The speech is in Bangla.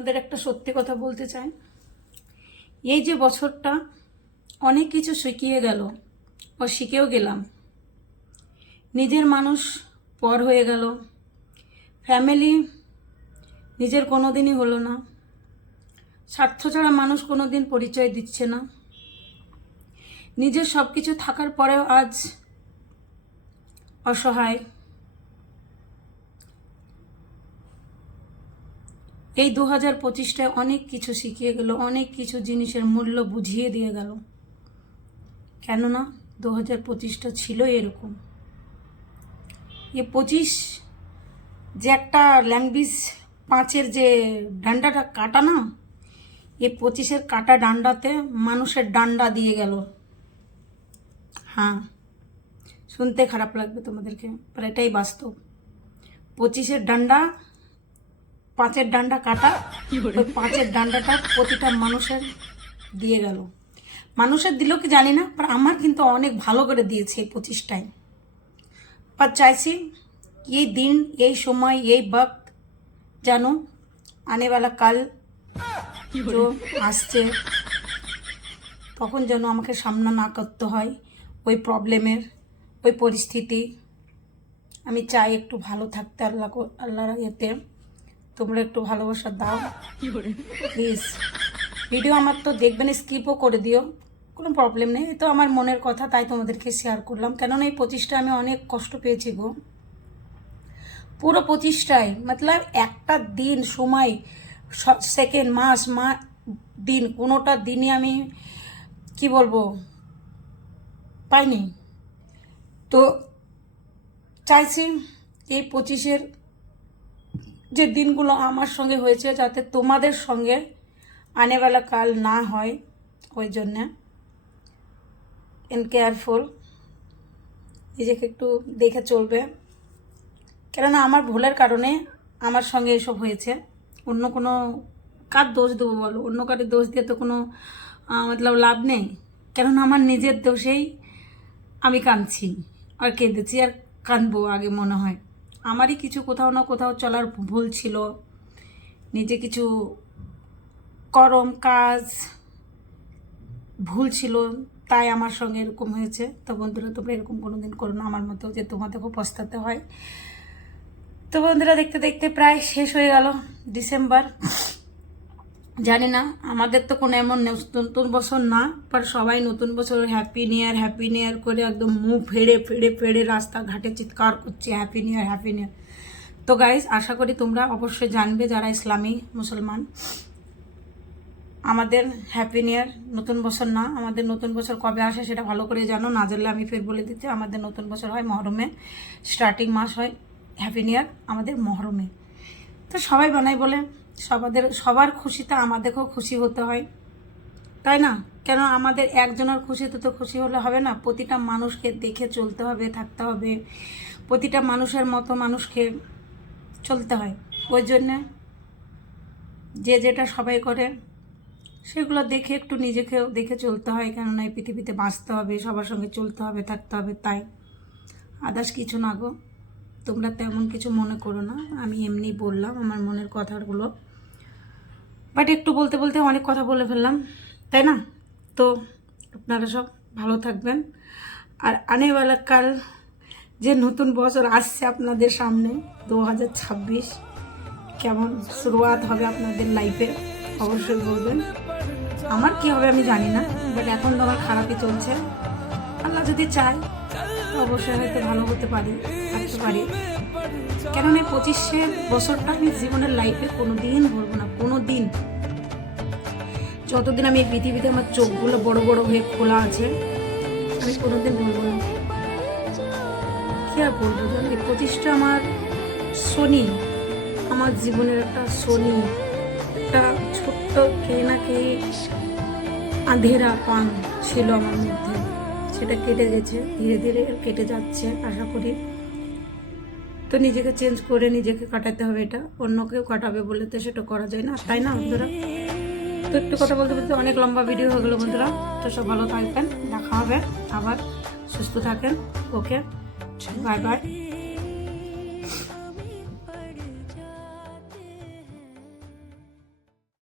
আপনাদের একটা সত্যি কথা বলতে চাই। এই যে বছরটা অনেক কিছু শিখিয়ে গেল ও শিখেও গেলাম। নিজের মানুষ পর হয়ে গেল, ফ্যামিলি নিজের কোনো দিনই হলো না, স্বার্থ ছাড়া মানুষ কোনো দিন পরিচয় দিচ্ছে না। নিজের সব কিছু থাকার পরেও আজ অসহায়। এই 2025টায় অনেক কিছু শিখিয়ে গেল, অনেক কিছু জিনিসের মূল্য বুঝিয়ে দিয়ে গেল। কেননা 2025টা ছিল এরকম। এ 25 যে একটা ল্যাঙ্গুয়েজ 5-এর যে ডান্ডাটা কাটা না, এ 25-এর কাটা ডান্ডাতে মানুষের ডান্ডা দিয়ে গেল। হ্যাঁ, শুনতে খারাপ লাগবে তোমাদেরকে, আর এটাই বাস্তব। 25-এর ডান্ডা 5-এর ডান্ডা কাটা, ওই 5-এর ডান্ডাটা প্রতিটা মানুষের দিয়ে গেল। মানুষের দিল কি জানি না, पर আমার কিন্তু অনেক ভালো করে দিয়েছে এই 25টায়। पर চাইছি এই দিন, এই সময়, এই वक्त জানো आने वाला কাল जो আসছে, তখন যেন আমাকে সামনা না করতে হয় ওই প্রবলেমের, ওই পরিস্থিতি। আমি চাই একটু ভালো থাকতে, আল্লাহর ইয়েতে তোমরা একটু ভালোবাসা দাও প্লিজ। ভিডিও আমার তো দেখবেন, স্কিপও করে দিও, কোনো প্রবলেম নেই। তো আমার মনের কথা, তাই তোমাদেরকে শেয়ার করলাম। কেননা এই 25টা আমি অনেক কষ্ট পেয়েছি গো। পুরো 25টায় মতলব একটা দিন, সময়, সেকেন্ড, মাস, দিন, কোনোটা দিনই আমি কি বলবো পাইনি। তো চাইছি এই 25-এর যে দিনগুলো আমার সঙ্গে হয়েছে যাতে তোমাদের সঙ্গে আনেবেলা কাল না হয়, ওই জন্যে কেয়ারফুল, নিজেকে একটু দেখে চলবে। কেননা আমার ভুলের কারণে আমার সঙ্গে এসব হয়েছে। অন্য কোনো কার দোষ দেবো বলো? অন্য কারের দোষ দিয়ে তো কোনো মতলব লাভ নেই। কেননা আমার নিজের দোষেই আমি কাঁদছি আর কেঁদেছি আর কাঁদবো আগে মনে হয়। আমারই কিছু কোথাও না কোথাও চলার ভুল ছিল, নিজে কিছু করম কাজ ভুল ছিল, তাই আমার সঙ্গে এরকম হয়েছে। তো বন্ধুরা, তোমরা এরকম কোনো দিন করো না আমার মতো, যে তোমাদেরকেও পস্তাতে হয়। তো বন্ধুরা, দেখতে দেখতে প্রায় শেষ হয়ে গেল ডিসেম্বর। জানি না, আমাদের তো কোনো এমন নতুন বছর না, पर সবাই নতুন বছর হ্যাপি নিউ ইয়ার করে একদম মুখ ফেড়ে ফেড়ে ফেড়ে রাস্তাঘাটে চিৎকার করছে হ্যাপি নিউ ইয়ার। তো গাইজ, আশা করি তোমরা অবশ্যই জানবে যারা ইসলামী মুসলমান, আমাদের হ্যাপি নিউ ইয়ার নতুন বছর না। আমাদের নতুন বছর কবে আসে সেটা ভালো করে জানো, না জানলে আমি ফের বলে দিচ্ছি। আমাদের নতুন বছর হয় মহরমে, স্টার্টিং মাস হয় হ্যাপি নিউ ইয়ার আমাদের মহরমে। তো সবাই বানাই বলে সবার খুশিতে আমাদেরকেও খুশি হতে হয়, তাই না? কেন আমাদের একজনের খুশিতে তো খুশি হলে হবে না, প্রতিটা মানুষকে দেখে চলতে হবে, থাকতে হবে, প্রতিটা মানুষের মতো মানুষকে চলতে হয়। ওই জন্যে যে যেটা সবাই করে সেগুলো দেখে একটু নিজেকেও দেখে চলতে হয়। কেননা এই পৃথিবীতে বাঁচতে হবে, সবার সঙ্গে চলতে হবে, থাকতে হবে, তাই আদার্স কিছু না গো। তোমরা তেমন কিছু মনে করো না, আমি এমনি বললাম আমার মনের কথাগুলো। বাট একটু বলতে বলতে অনেক কথা বলে ফেললাম, তাই না? তো আপনারা সব ভালো থাকবেন। আর আনেওয়ালা কাল যে নতুন বছর আসছে আপনাদের সামনে 2026, কেমন শুরুয়াত হবে আপনাদের লাইফে অবশ্যই বলবেন। আমার কি হবে আমি জানি না, বাট এখন তো আমার খারাপই চলছে। আল্লাহ যদি চায় তো অবশ্যই হয়তো ভালো হতে পারি, থাকতে পারি। কেননা এই 25 বছরটা আমি জীবনের লাইফে কোনো দিন ভুলবো না, কোনো দিন। যতদিন আমি এই পৃথিবীতে আমার চোখগুলো বড় বড় হয়ে খোলা আছে, আমি কোনোদিন ভুলবো না। কি আর বলবো জানো, এই 25টা আমার শনি, আমার জীবনের একটা শনি, একটা ছোট্ট কে না কে আঁধেরা পান ছিল আমার মধ্যে, সেটা কেটে গেছে, ধীরে ধীরে কেটে যাচ্ছে আশা করি। তো নিজেকে চেঞ্জ করে নিজেকে কাটাতে হবে, এটা অন্য কেউ কাটাবে বলে তো সেটা করা যায় না, তাই না বন্ধুরা? তো একটু কথা বলতে বলতে অনেক লম্বা ভিডিও হয়ে গেলো বন্ধুরা। তো সব ভালো থাকবেন, দেখা হবে আবার, সুস্থ থাকেন, ওকে, বাই বাই।